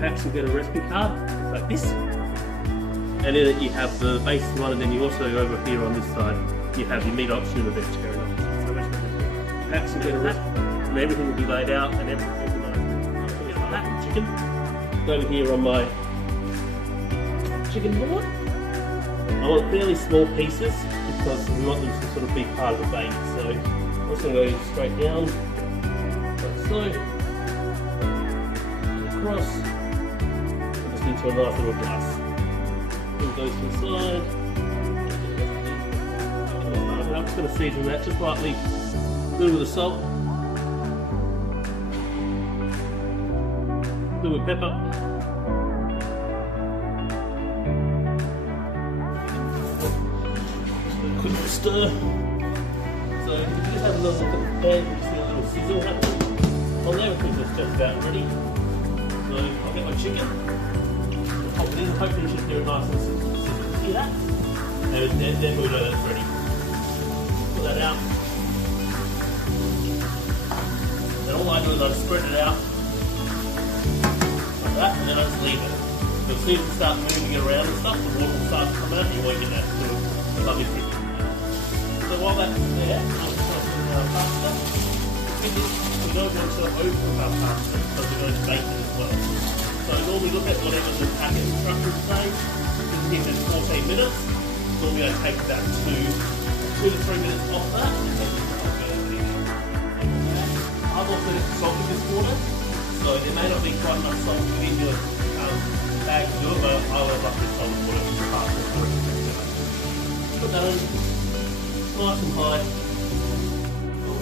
packs, you'll get a recipe card like this. And in it you have the base one, and then you also over here on this side you have your meat option and the vegetarian option. So much packs, you'll get a recipe, and everything will be laid out and everything organised. So that chicken over here on my chicken board. I want fairly small pieces because we want them to sort of be part of the bake. So I'm just going to go straight down like so, across, and just into a nice little glass. It goes to the side. I'm just going to season that just lightly, a little bit of salt, a little bit of pepper. Quick stir. So if you just have a little look at the pan, you can see a little sizzle happening on there, because it's just about ready. So I'll get my chicken, pop it in, hopefully it should do a nice and sizzle. See that? And then we know that's ready. Pull that out. And all I do is I spread it out like that, and then I just leave it. So as soon as you start moving it around and stuff, the water will start to come out, and you won't get that sort of lovely thing. So while that's there, I'm just going to put in our pasta. We don't want to overcook our pasta because we're going to bake it as well. So normally look at whatever the packet instructions say. This is 14 minutes. Normally I take about 2 to 3 minutes off that. And then I'll go I've also salted this water, so there may not be quite enough salt in your bag to do it, but I always like this salted water for the pasta. Put that in. Nice and high.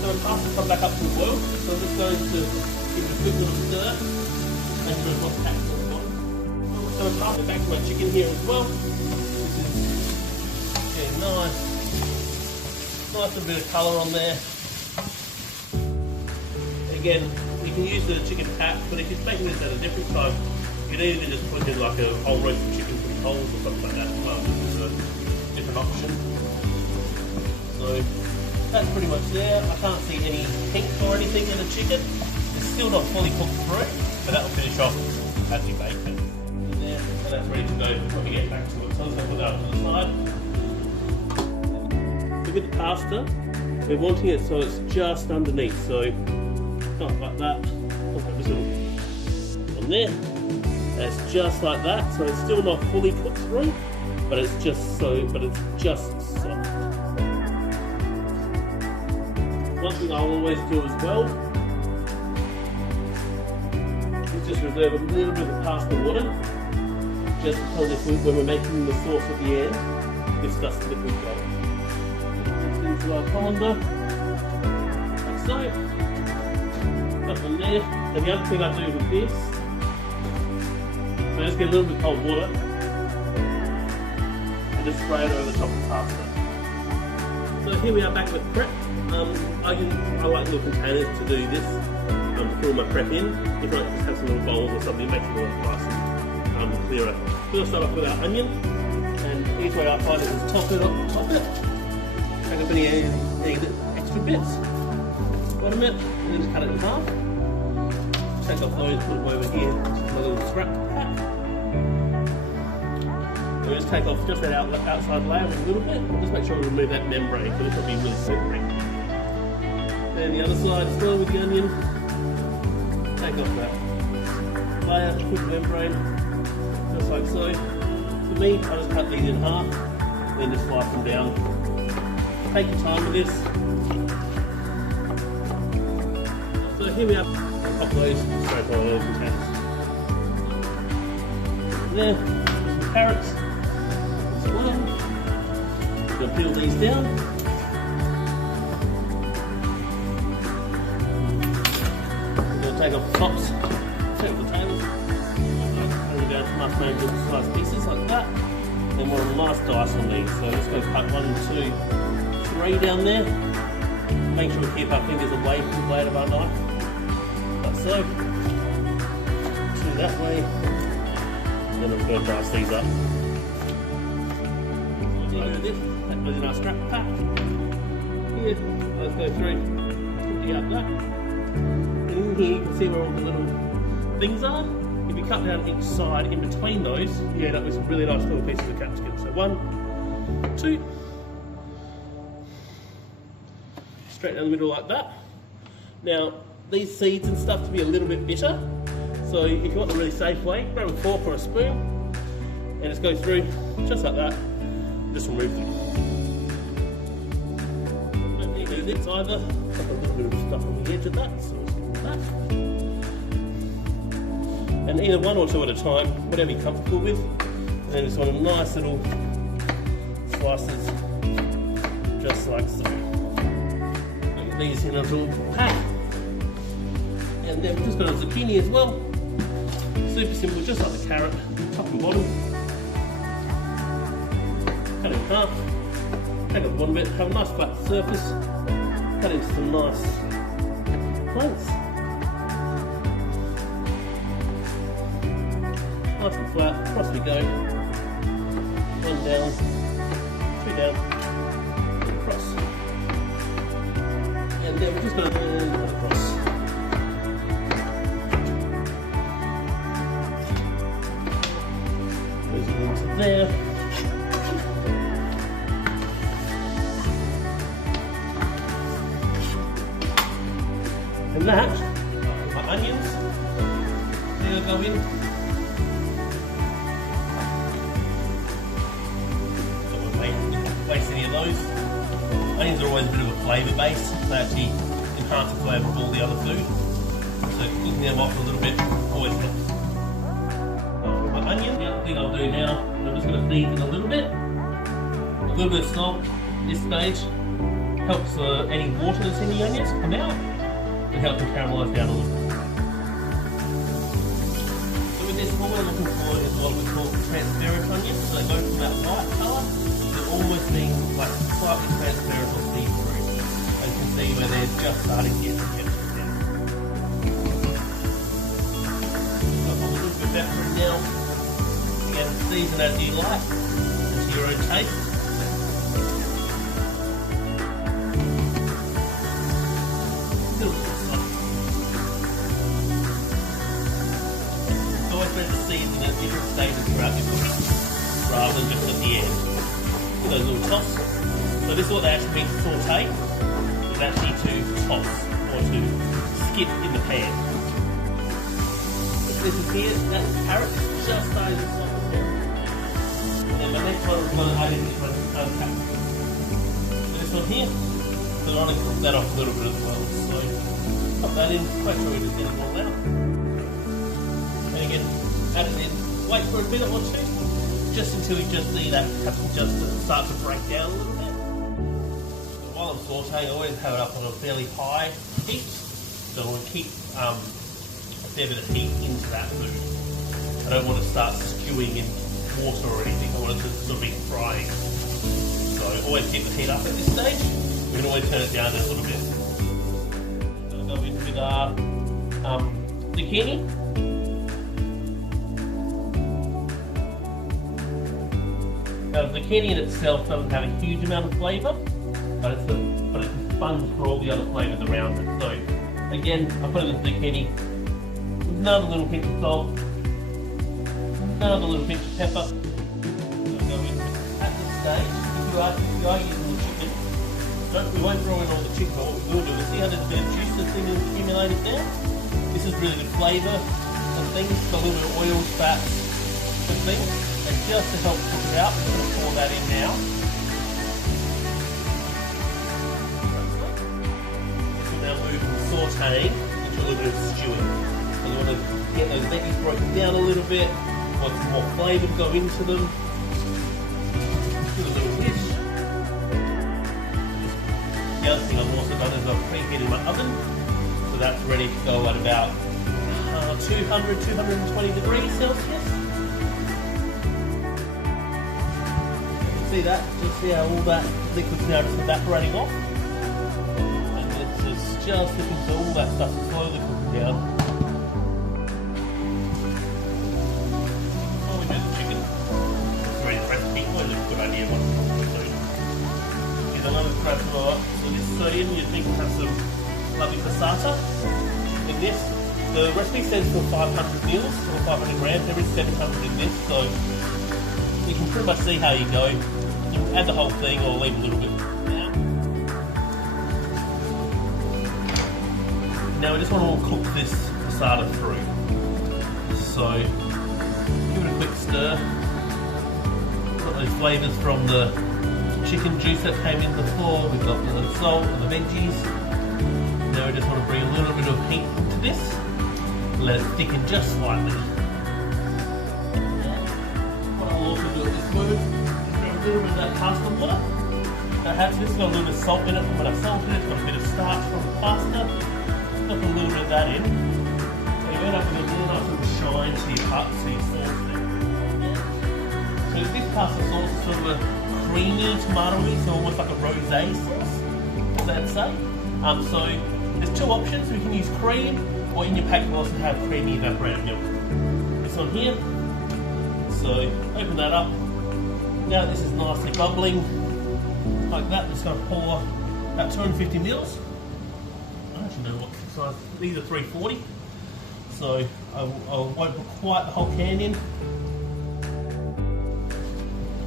So the pasta come back up to the boil, so I'm just going to give it a quick little stir, make sure it's not packed on the bottom. So I'm passing it back to my chicken here as well. This is getting nice little bit of colour on there. Again, you can use the chicken pack, but if you're making this at a different time, you can either just put in like a whole roasted chicken from wholes or something like that. This is a different option. So that's pretty much there. I can't see any pink or anything in the chicken. It's still not fully cooked through, but that will finish off as we bake it. In there, and that's ready to go when we get back to it. So let's put that to the side. So with the pasta, we're wanting it so it's just underneath. So not like that. Put this little on there. That's just like that. So it's still not fully cooked through, but it's just soft. One thing I'll always do as well is just reserve a little bit of pasta water, just because when we're making the sauce at the end, this does liquid gold. Into our colander, like so. Got one there. And the other thing I do with this, I just get a little bit of cold water and just spray it over the top of the pasta. So here we are back with prep. I like little containers to do this, put all my prep in. If not, just have some little bowls or something, it makes it a lot nicer and clearer. We'll start off with our onion, and each way I find it is top it. Take up any extra bits, bottom it, and then just cut it in half. Take off those, put them over here, just my little scrap pack. We'll just take off just that outside layer a little bit, just make sure we remove that membrane, because it'll be really slippery. And the other side as well with the onion, take off that layer, put the membrane, just like so. For me, I just cut these in half, then just slice them down. Take your time with this. So here we are, pop those straight on those containers. There, some carrots as well. We'll peel these down. Take off the tops, take the tails, and we go to nice little sliced pieces like that. Then we'll have a nice dice on these. So let's go cut 1, 2, 3 down there. Make sure we keep our fingers away from the blade of our knife, like so. 2 that way. Then we'll go dice these up. So we'll do this. That goes in our scrap pack. Here, let's go through, put out that. And in here you can see where all the little things are. if you cut down each side in between those, you end up with some really nice little pieces of capsicum. So 1, 2, straight down the middle like that. Now, these seeds and stuff to be a little bit bitter, so if you want a really safe way, grab a fork or a spoon and just go through just like that, and just remove them. Don't need to do this either, got a little bit of stuff on the edge of that, so let's do that. And either one or two at a time, whatever you're comfortable with, and then just want nice little slices, just like so. Get these in a little pack. And then we've just got a zucchini as well. Super simple, just like the carrot, top and bottom. Cut it in half. Take up one bit, have a nice flat surface. Cut into some nice planks. Nice and flat, across we go. One down, two down, across. And then we're just going to turn it across. Goes into there. And that, my onions, they'll go in. Don't want to waste any of those. Onions are always a bit of a flavour base. They actually enhance the flavour of all the other food. So cooking them off a little bit always helps. My onion, the other thing I'll do now, I'm just going to season a little bit. A little bit of salt at this stage helps any water that's in the onions come out. It helps them caramelise down a little bit. So with this, what we're looking for is what we call transparent onions. So they go from that white colour to almost being like slightly transparent or see-through. And you can see where they're just starting to get some texture down. Got a little bit better now. Again, season as you like, to your own taste. Season at different stages throughout your cooking, rather than just at the end. With those little toss. So this is what they actually mean to saute, is actually to toss, or to skip in the pan. This is here, that's carrot, just starting to soften down. And then my next one is going to add in this one, capsicum. So this one here, so I want to cook that off a little bit as well. So pop that in, make sure we just get it all out. And again, add it in, wait for a minute or two, just until you just see that capsicum just start to break down a little bit. So while I'm sauteing, I always have it up on a fairly high heat, so I want to keep a fair bit of heat into that food. I don't want to start stewing in water or anything, I want it to sort of be frying. So always keep the heat up at this stage. We can always turn it down just a little bit. So I'll go in with our zucchini. Now the zucchini in itself doesn't have a huge amount of flavour, but it's a sponge for all the other flavours around it. So again, I put in the zucchini, another little pinch of salt, another little pinch of pepper. So go in at this stage. If you are using the chicken, we won't throw in all the chicken, but what we will do is see how there's a bit of juice that's been accumulated there. This is really good flavour and things, got a little bit of oils, fats and things. And just to help cook it out, I'm going to pour that in now. We'll now move from sauteing into a little bit of stewing. So you want to get those veggies broken down a little bit, want some more flavour to go into them. Give it a little whisk. The other thing I've also done is I've preheated my oven, so that's ready to go at about 200–220 degrees Celsius. See that? Just see how all that liquid's now just evaporating off. And it's just looking so all that stuff is slowly cooking down. While we do the chicken, it's ready to press the heat. Always a good idea once you cook the food. Here's another crab flour. So this sodium you'd think will have some lovely passata in this. The recipe says for 500 mils or 500 grams, there is 700 in this, so you can pretty much see how you go. You can add the whole thing or leave a little bit. Now we just want to cook this passata through. So give it a quick stir. Got those flavours from the chicken juice that came in before. We've got the salt and the veggies. Now we just want to bring a little bit of heat into this. Let it thicken just slightly. What I'll also do at this moment is bring a little bit of that pasta water. Now this has got a little bit of salt in it from when I salted it. It's got a bit of starch from the pasta. Put a little bit of that in. So you end up with a really nice little shine to your sauce there. So this pasta sauce is sort of a creamy, tomatoey, so almost like a rosé sauce, as they'd say. So there's two options. We can use cream, or in your pack you also have creamy evaporated milk. This one here. So open that up. Now that this is nicely bubbling, like that, I'm just going to pour about 250 mils. I don't actually know what size. These are 340. So I won't put quite the whole can in.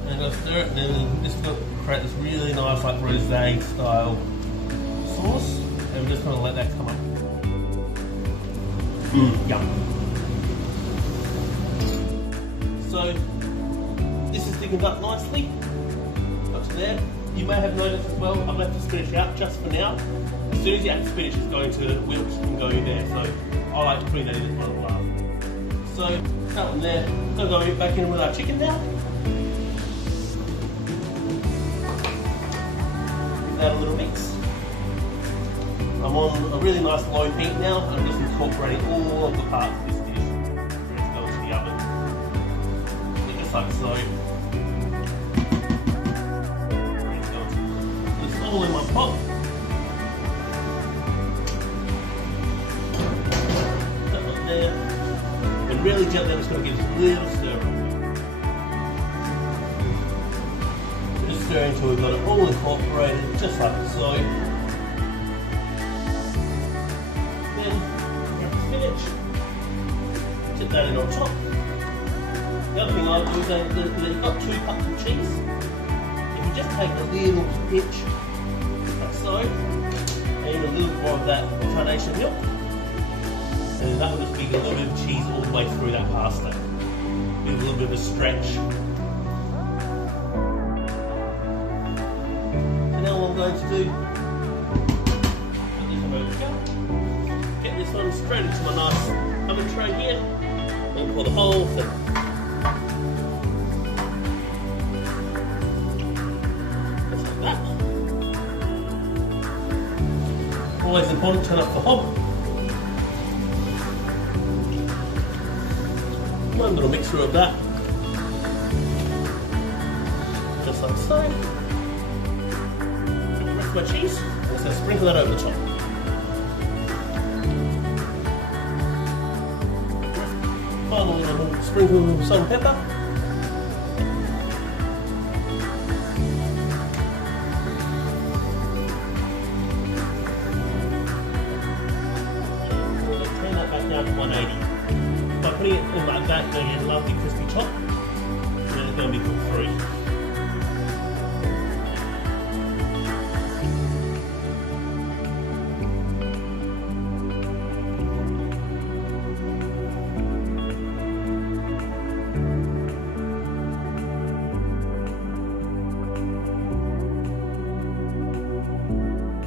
And I'll stir it, and then just going to create this really nice, like rosé style sauce. And we're just going to let that come up. Yum. So this is thickened up nicely. Up to there. You may have noticed as well, I've left the spinach out just for now. As soon as you add the spinach, it's going to wilt and go there. So I like to bring that in as well. So that one there. We're going to go back in with our chicken now. Add a little mix. I'm on a really nice low heat now. I'm just incorporating all of the parts of this dish. Ready to go into the oven. So just like so. Ready to go. Put this all in my pot. That one there. And really gently, I'm just going to give this a little stir. So just stirring until we've got it all incorporated, just like so. Tip that in on top. The other thing I'll do is that you've got 2 cups of cheese. If you just take a little pinch, like so, and a little more of that carnation milk, and that will just give a little bit of cheese all the way through that pasta. Give it a little bit of a stretch. So now what I'm going to do, put this one over here. Get this one straight into my nice oven tray here, and pour the whole thing. Just like that. Always important to turn up the hob. One little mixture of that. Just like so. The rest of my cheese, I'm just going to sprinkle that over the top. Final sprinkle of salt and pepper. We'll turn that back down to 180. By putting it in like that, you're going to get a lovely crispy top, and then it's going to be cooked through.